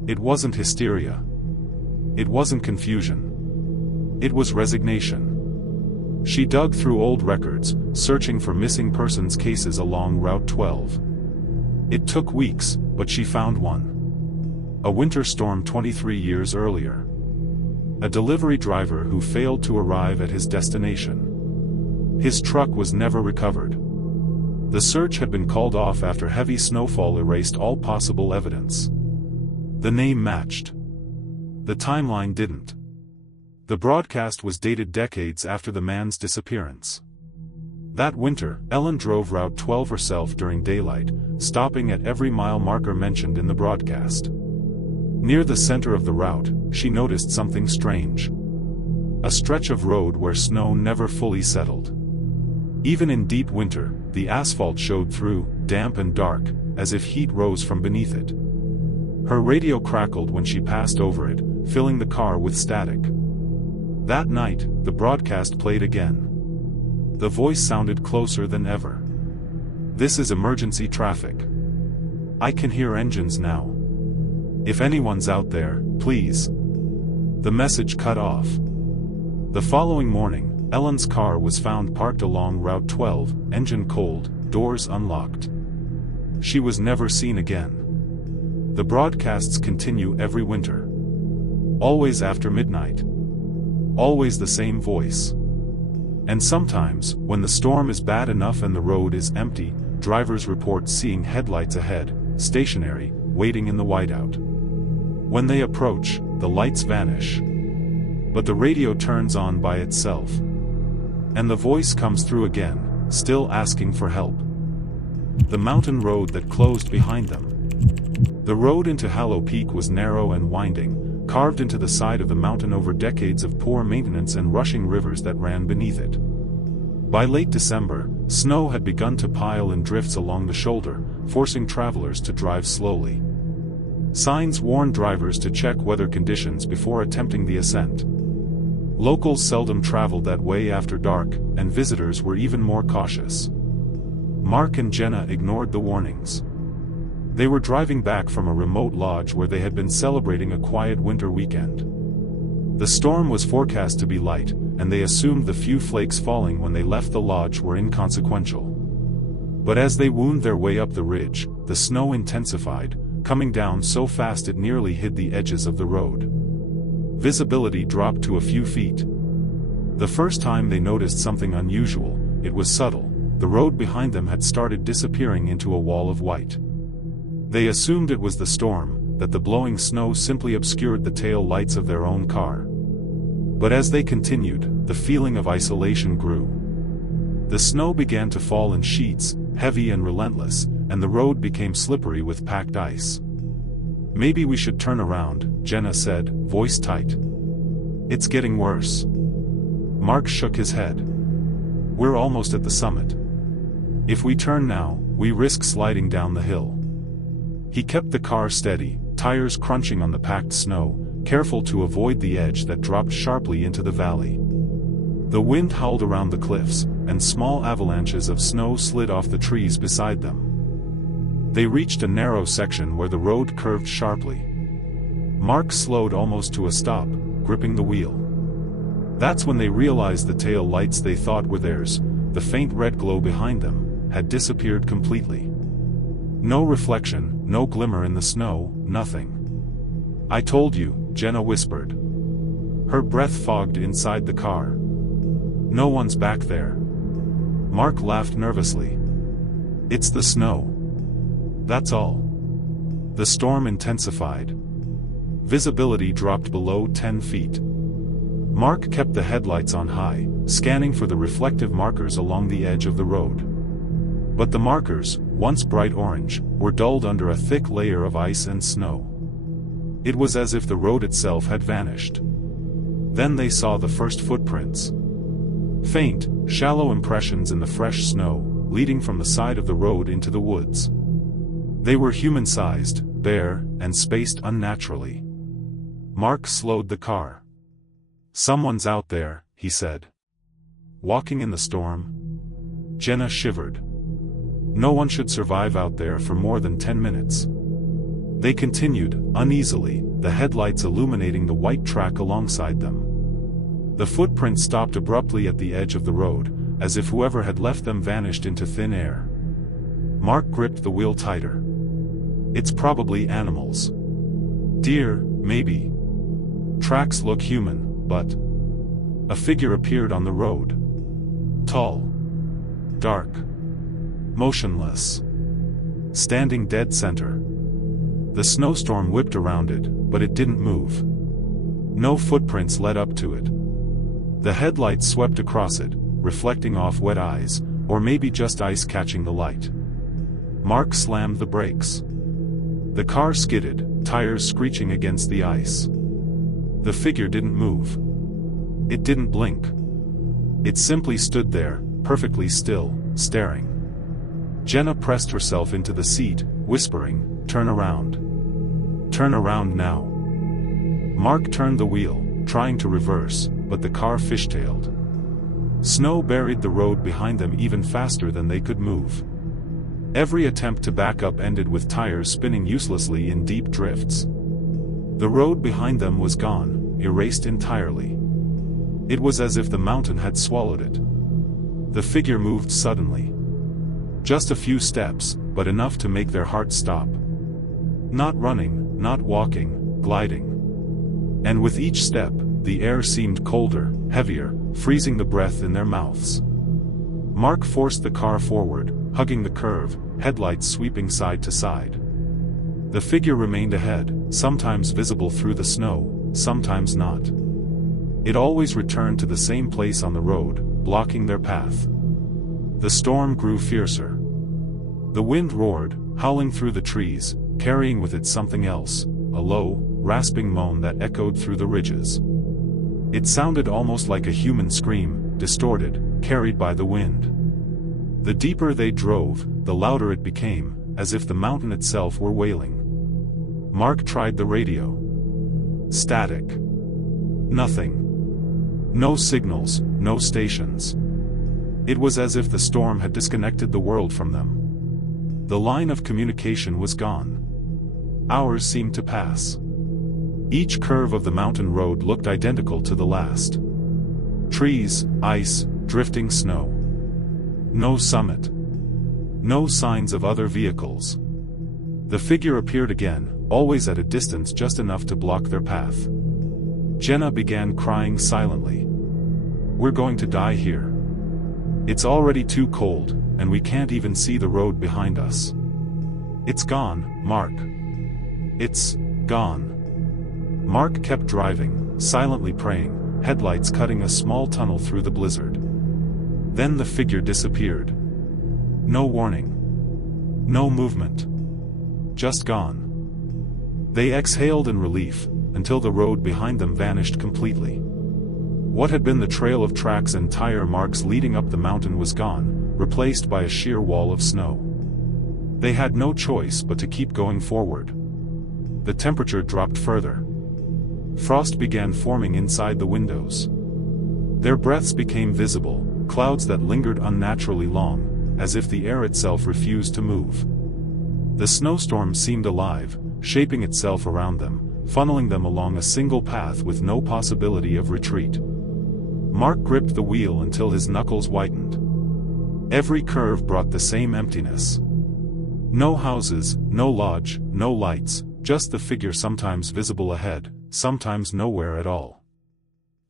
It wasn't hysteria. It wasn't confusion. It was resignation. She dug through old records, searching for missing persons cases along Route 12. It took weeks, but she found one. A winter storm 23 years earlier. A delivery driver who failed to arrive at his destination. His truck was never recovered. The search had been called off after heavy snowfall erased all possible evidence. The name matched. The timeline didn't. The broadcast was dated decades after the man's disappearance. That winter, Ellen drove Route 12 herself during daylight, stopping at every mile marker mentioned in the broadcast. Near the center of the route, she noticed something strange. A stretch of road where snow never fully settled. Even in deep winter, the asphalt showed through, damp and dark, as if heat rose from beneath it. Her radio crackled when she passed over it, filling the car with static. That night, the broadcast played again. The voice sounded closer than ever. This is emergency traffic. I can hear engines now. If anyone's out there, please. The message cut off. The following morning, Ellen's car was found parked along Route 12, engine cold, doors unlocked. She was never seen again. The broadcasts continue every winter. Always after midnight. Always the same voice. And sometimes, when the storm is bad enough and the road is empty, drivers report seeing headlights ahead, stationary, waiting in the whiteout. When they approach, the lights vanish. But the radio turns on by itself. And the voice comes through again, still asking for help. The mountain road that closed behind them. The road into Hollow Peak was narrow and winding, carved into the side of the mountain over decades of poor maintenance and rushing rivers that ran beneath it. By late December, snow had begun to pile in drifts along the shoulder, forcing travelers to drive slowly. Signs warned drivers to check weather conditions before attempting the ascent. Locals seldom traveled that way after dark, and visitors were even more cautious. Mark and Jenna ignored the warnings. They were driving back from a remote lodge where they had been celebrating a quiet winter weekend. The storm was forecast to be light, and they assumed the few flakes falling when they left the lodge were inconsequential. But as they wound their way up the ridge, the snow intensified, coming down so fast it nearly hid the edges of the road. Visibility dropped to a few feet. The first time they noticed something unusual, it was subtle. The road behind them had started disappearing into a wall of white. They assumed it was the storm, that the blowing snow simply obscured the tail lights of their own car. But as they continued, the feeling of isolation grew. The snow began to fall in sheets, heavy and relentless, and the road became slippery with packed ice. "Maybe we should turn around," Jenna said, voice tight. "It's getting worse." Mark shook his head. "We're almost at the summit. If we turn now, we risk sliding down the hill." He kept the car steady, tires crunching on the packed snow, careful to avoid the edge that dropped sharply into the valley. The wind howled around the cliffs, and small avalanches of snow slid off the trees beside them. They reached a narrow section where the road curved sharply. Mark slowed almost to a stop, gripping the wheel. That's when they realized the tail lights they thought were theirs, the faint red glow behind them, had disappeared completely. No reflection, no glimmer in the snow, nothing. "I told you," Jenna whispered. Her breath fogged inside the car. "No one's back there." Mark laughed nervously. "It's the snow. That's all." The storm intensified. Visibility dropped below 10 feet. Mark kept the headlights on high, scanning for the reflective markers along the edge of the road. But the markers, once bright orange, were dulled under a thick layer of ice and snow. It was as if the road itself had vanished. Then they saw the first footprints. Faint, shallow impressions in the fresh snow, leading from the side of the road into the woods. They were human-sized, bare, and spaced unnaturally. Mark slowed the car. "Someone's out there," he said. "Walking in the storm?" Jenna shivered. "No one should survive out there for more than 10 minutes. They continued, uneasily, the headlights illuminating the white track alongside them. The footprint stopped abruptly at the edge of the road, as if whoever had left them vanished into thin air. Mark gripped the wheel tighter. "It's probably animals. Deer, maybe. Tracks look human, but..." A figure appeared on the road. Tall. Dark. Motionless. Standing dead center. The snowstorm whipped around it, but it didn't move. No footprints led up to it. The headlights swept across it, reflecting off wet eyes, or maybe just ice catching the light. Mark slammed the brakes. The car skidded, tires screeching against the ice. The figure didn't move. It didn't blink. It simply stood there, perfectly still, staring. Jenna pressed herself into the seat, whispering, "Turn around. Turn around now." Mark turned the wheel, trying to reverse, but the car fishtailed. Snow buried the road behind them even faster than they could move. Every attempt to back up ended with tires spinning uselessly in deep drifts. The road behind them was gone, erased entirely. It was as if the mountain had swallowed it. The figure moved suddenly. Just a few steps, but enough to make their hearts stop. Not running, not walking, gliding. And with each step, the air seemed colder, heavier, freezing the breath in their mouths. Mark forced the car forward, hugging the curve, headlights sweeping side to side. The figure remained ahead, sometimes visible through the snow, sometimes not. It always returned to the same place on the road, blocking their path. The storm grew fiercer. The wind roared, howling through the trees, carrying with it something else, a low, rasping moan that echoed through the ridges. It sounded almost like a human scream, distorted, carried by the wind. The deeper they drove, the louder it became, as if the mountain itself were wailing. Mark tried the radio. Static. Nothing. No signals, no stations. It was as if the storm had disconnected the world from them. The line of communication was gone. Hours seemed to pass. Each curve of the mountain road looked identical to the last. Trees, ice, drifting snow. No summit. No signs of other vehicles. The figure appeared again, always at a distance just enough to block their path. Jenna began crying silently. "We're going to die here. It's already too cold, and we can't even see the road behind us. It's gone, Mark. It's gone." Mark kept driving, silently praying, headlights cutting a small tunnel through the blizzard. Then the figure disappeared. No warning. No movement. Just gone. They exhaled in relief, until the road behind them vanished completely. What had been the trail of tracks and tire marks leading up the mountain was gone, replaced by a sheer wall of snow. They had no choice but to keep going forward. The temperature dropped further. Frost began forming inside the windows. Their breaths became visible, clouds that lingered unnaturally long, as if the air itself refused to move. The snowstorm seemed alive, shaping itself around them, funneling them along a single path with no possibility of retreat. Mark gripped the wheel until his knuckles whitened. Every curve brought the same emptiness. No houses, no lodge, no lights, just the figure sometimes visible ahead, sometimes nowhere at all.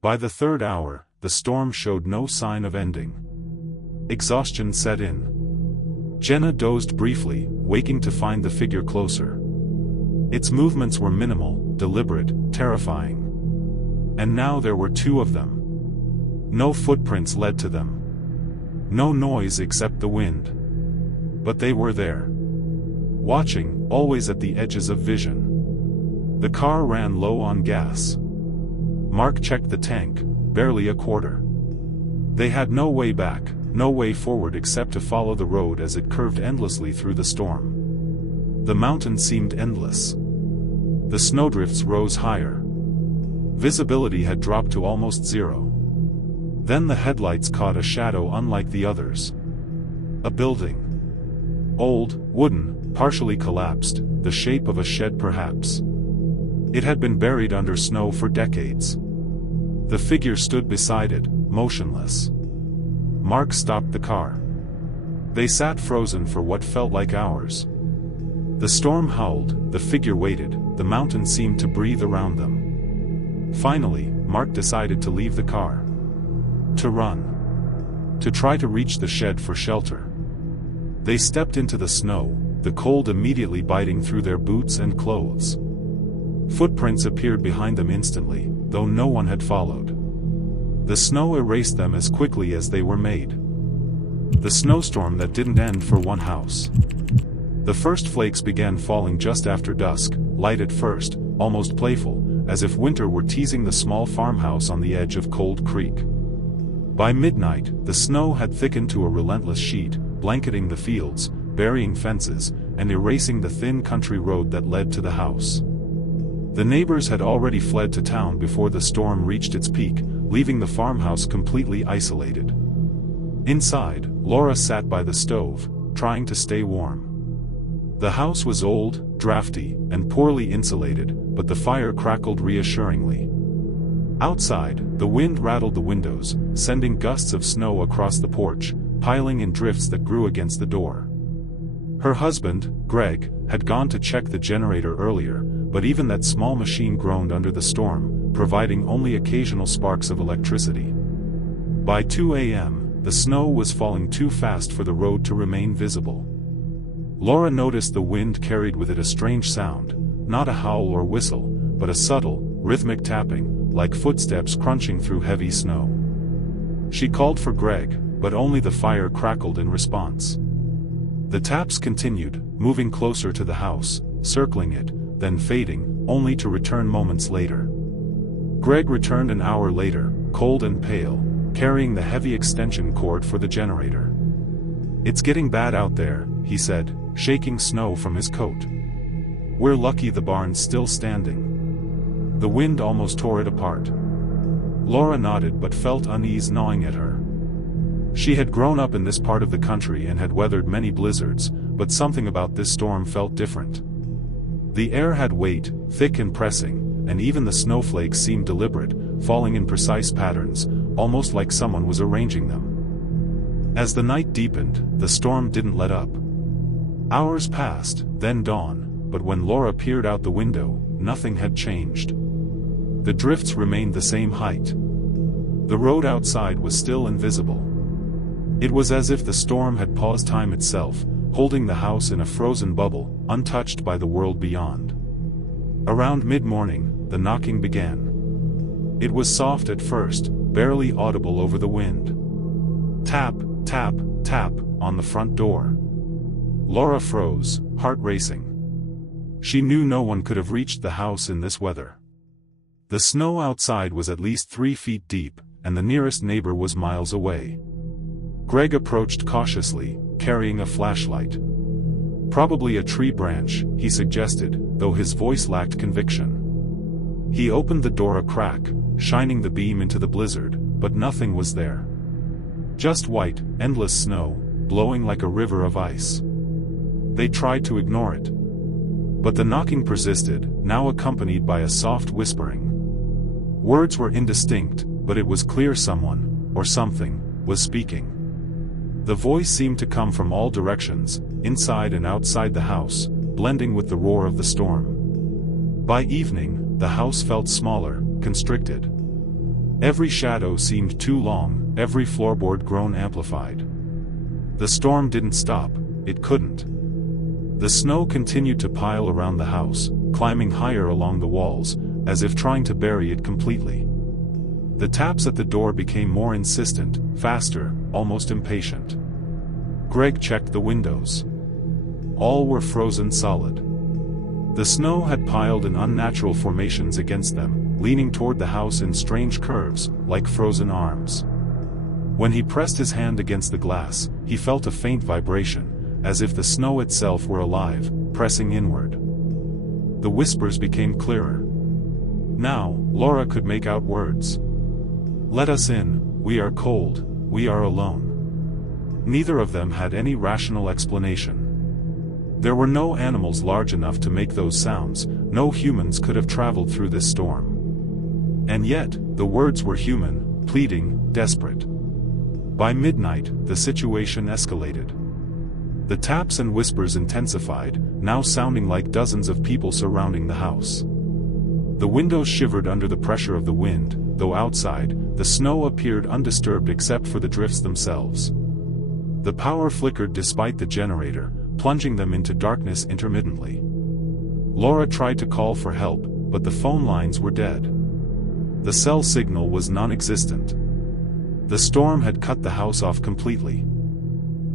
By the third hour, the storm showed no sign of ending. Exhaustion set in. Jenna dozed briefly, waking to find the figure closer. Its movements were minimal, deliberate, terrifying. And now there were two of them. No footprints led to them. No noise except the wind. But they were there. Watching, always at the edges of vision. The car ran low on gas. Mark checked the tank, barely a quarter. They had no way back, no way forward except to follow the road as it curved endlessly through the storm. The mountain seemed endless. The snowdrifts rose higher. Visibility had dropped to almost zero. Then the headlights caught a shadow unlike the others. A building. Old, wooden, partially collapsed, the shape of a shed perhaps. It had been buried under snow for decades. The figure stood beside it, motionless. Mark stopped the car. They sat frozen for what felt like hours. The storm howled, the figure waited, the mountain seemed to breathe around them. Finally, Mark decided to leave the car. To run. To try to reach the shed for shelter. They stepped into the snow, the cold immediately biting through their boots and clothes. Footprints appeared behind them instantly, though no one had followed. The snow erased them as quickly as they were made. The snowstorm that didn't end for one house. The first flakes began falling just after dusk, light at first, almost playful, as if winter were teasing the small farmhouse on the edge of Cold Creek. By midnight, the snow had thickened to a relentless sheet, blanketing the fields, burying fences, and erasing the thin country road that led to the house. The neighbors had already fled to town before the storm reached its peak, leaving the farmhouse completely isolated. Inside, Laura sat by the stove, trying to stay warm. The house was old, drafty, and poorly insulated, but the fire crackled reassuringly. Outside, the wind rattled the windows, sending gusts of snow across the porch, piling in drifts that grew against the door. Her husband, Greg, had gone to check the generator earlier, but even that small machine groaned under the storm, providing only occasional sparks of electricity. By 2 a.m., the snow was falling too fast for the road to remain visible. Laura noticed the wind carried with it a strange sound, not a howl or whistle, but a subtle, rhythmic tapping, like footsteps crunching through heavy snow. She called for Greg, but only the fire crackled in response. The taps continued, moving closer to the house, circling it, then fading, only to return moments later. Greg returned an hour later, cold and pale, carrying the heavy extension cord for the generator. "It's getting bad out there," he said, shaking snow from his coat. "We're lucky the barn's still standing. The wind almost tore it apart." Laura nodded but felt unease gnawing at her. She had grown up in this part of the country and had weathered many blizzards, but something about this storm felt different. The air had weight, thick and pressing, and even the snowflakes seemed deliberate, falling in precise patterns, almost like someone was arranging them. As the night deepened, the storm didn't let up. Hours passed, then dawn, but when Laura peered out the window, nothing had changed. The drifts remained the same height. The road outside was still invisible. It was as if the storm had paused time itself, holding the house in a frozen bubble, untouched by the world beyond. Around mid-morning, the knocking began. It was soft at first, barely audible over the wind. Tap, tap, tap, on the front door. Laura froze, heart racing. She knew no one could have reached the house in this weather. The snow outside was at least 3 feet deep, and the nearest neighbor was miles away. Greg approached cautiously, carrying a flashlight. Probably a tree branch, he suggested, though his voice lacked conviction. He opened the door a crack, shining the beam into the blizzard, but nothing was there. Just white, endless snow, blowing like a river of ice. They tried to ignore it. But the knocking persisted, now accompanied by a soft whispering. Words were indistinct, but it was clear someone, or something, was speaking. The voice seemed to come from all directions, inside and outside the house, blending with the roar of the storm. By evening, the house felt smaller, constricted. Every shadow seemed too long, every floorboard groan amplified. The storm didn't stop, it couldn't. The snow continued to pile around the house, climbing higher along the walls, as if trying to bury it completely. The taps at the door became more insistent, faster, almost impatient. Greg checked the windows. All were frozen solid. The snow had piled in unnatural formations against them, leaning toward the house in strange curves, like frozen arms. When he pressed his hand against the glass, he felt a faint vibration, as if the snow itself were alive, pressing inward. The whispers became clearer. Now, Laura could make out words. "Let us in, we are cold, we are alone." Neither of them had any rational explanation. There were no animals large enough to make those sounds, no humans could have traveled through this storm. And yet, the words were human, pleading, desperate. By midnight, the situation escalated. The taps and whispers intensified, now sounding like dozens of people surrounding the house. The windows shivered under the pressure of the wind, though outside, the snow appeared undisturbed except for the drifts themselves. The power flickered despite the generator, plunging them into darkness intermittently. Laura tried to call for help, but the phone lines were dead. The cell signal was non-existent. The storm had cut the house off completely.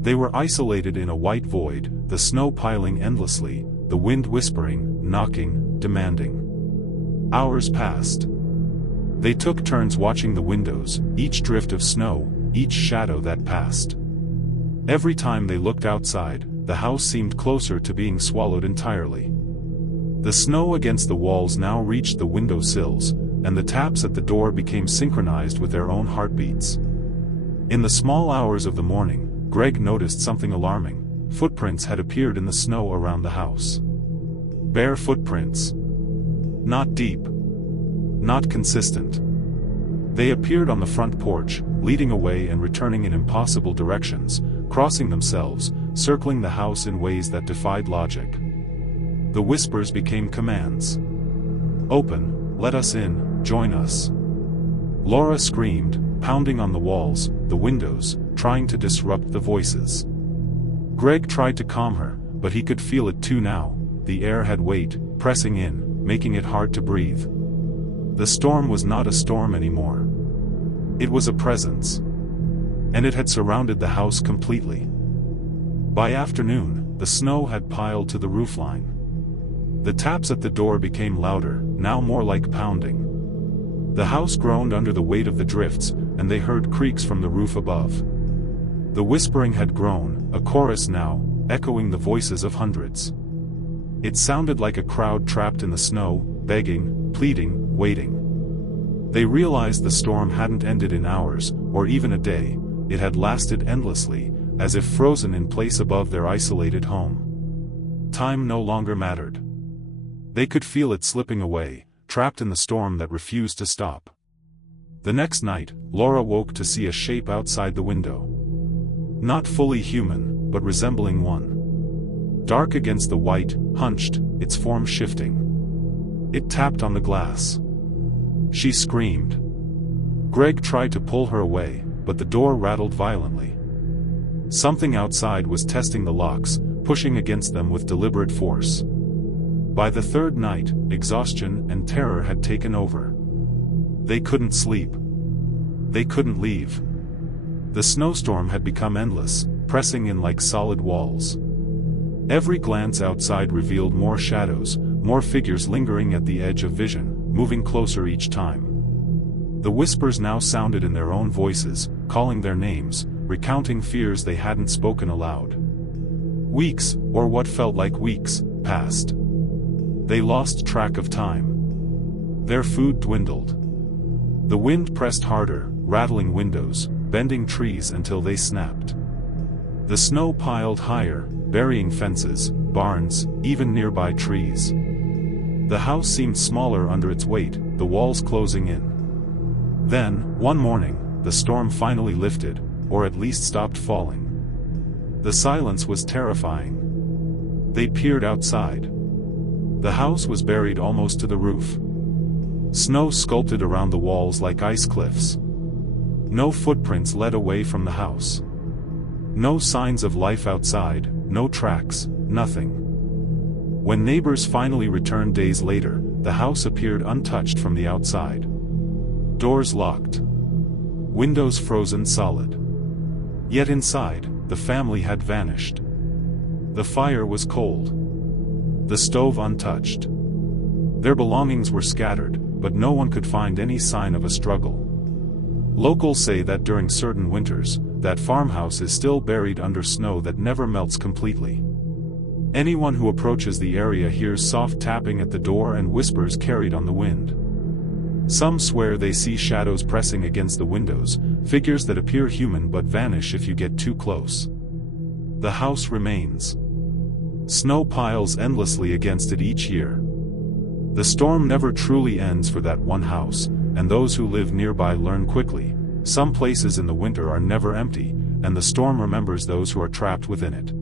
They were isolated in a white void, the snow piling endlessly, the wind whispering, knocking, demanding. Hours passed. They took turns watching the windows, each drift of snow, each shadow that passed. Every time they looked outside, the house seemed closer to being swallowed entirely. The snow against the walls now reached the window sills, and the taps at the door became synchronized with their own heartbeats. In the small hours of the morning, Greg noticed something alarming. Footprints had appeared in the snow around the house. Bare footprints. Not deep. Not consistent. They appeared on the front porch, leading away and returning in impossible directions, crossing themselves, circling the house in ways that defied logic. The whispers became commands. "Open, let us in, join us." Laura screamed, pounding on the walls, the windows, trying to disrupt the voices. Greg tried to calm her, but he could feel it too now. The air had weight, pressing in, making it hard to breathe. The storm was not a storm anymore. It was a presence. And it had surrounded the house completely. By afternoon, the snow had piled to the roofline. The taps at the door became louder, now more like pounding. The house groaned under the weight of the drifts, and they heard creaks from the roof above. The whispering had grown, a chorus now, echoing the voices of hundreds. It sounded like a crowd trapped in the snow, begging, pleading, waiting. They realized the storm hadn't ended in hours, or even a day. It had lasted endlessly, as if frozen in place above their isolated home. Time no longer mattered. They could feel it slipping away, trapped in the storm that refused to stop. The next night, Laura woke to see a shape outside the window. Not fully human, but resembling one. Dark against the white, hunched, its form shifting. It tapped on the glass. She screamed. Greg tried to pull her away, but the door rattled violently. Something outside was testing the locks, pushing against them with deliberate force. By the third night, exhaustion and terror had taken over. They couldn't sleep. They couldn't leave. The snowstorm had become endless, pressing in like solid walls. Every glance outside revealed more shadows, more figures lingering at the edge of vision, moving closer each time. The whispers now sounded in their own voices, calling their names, recounting fears they hadn't spoken aloud. Weeks, or what felt like weeks, passed. They lost track of time. Their food dwindled. The wind pressed harder, rattling windows, bending trees until they snapped. The snow piled higher, burying fences, barns, even nearby trees. The house seemed smaller under its weight, the walls closing in. Then, one morning, the storm finally lifted, or at least stopped falling. The silence was terrifying. They peered outside. The house was buried almost to the roof. Snow sculpted around the walls like ice cliffs. No footprints led away from the house. No signs of life outside, no tracks, nothing. When neighbors finally returned days later, the house appeared untouched from the outside. Doors locked. Windows frozen solid. Yet inside, the family had vanished. The fire was cold. The stove untouched. Their belongings were scattered, but no one could find any sign of a struggle. Locals say that during certain winters, that farmhouse is still buried under snow that never melts completely. Anyone who approaches the area hears soft tapping at the door and whispers carried on the wind. Some swear they see shadows pressing against the windows, figures that appear human but vanish if you get too close. The house remains. Snow piles endlessly against it each year. The storm never truly ends for that one house, and those who live nearby learn quickly. Some places in the winter are never empty, and the storm remembers those who are trapped within it.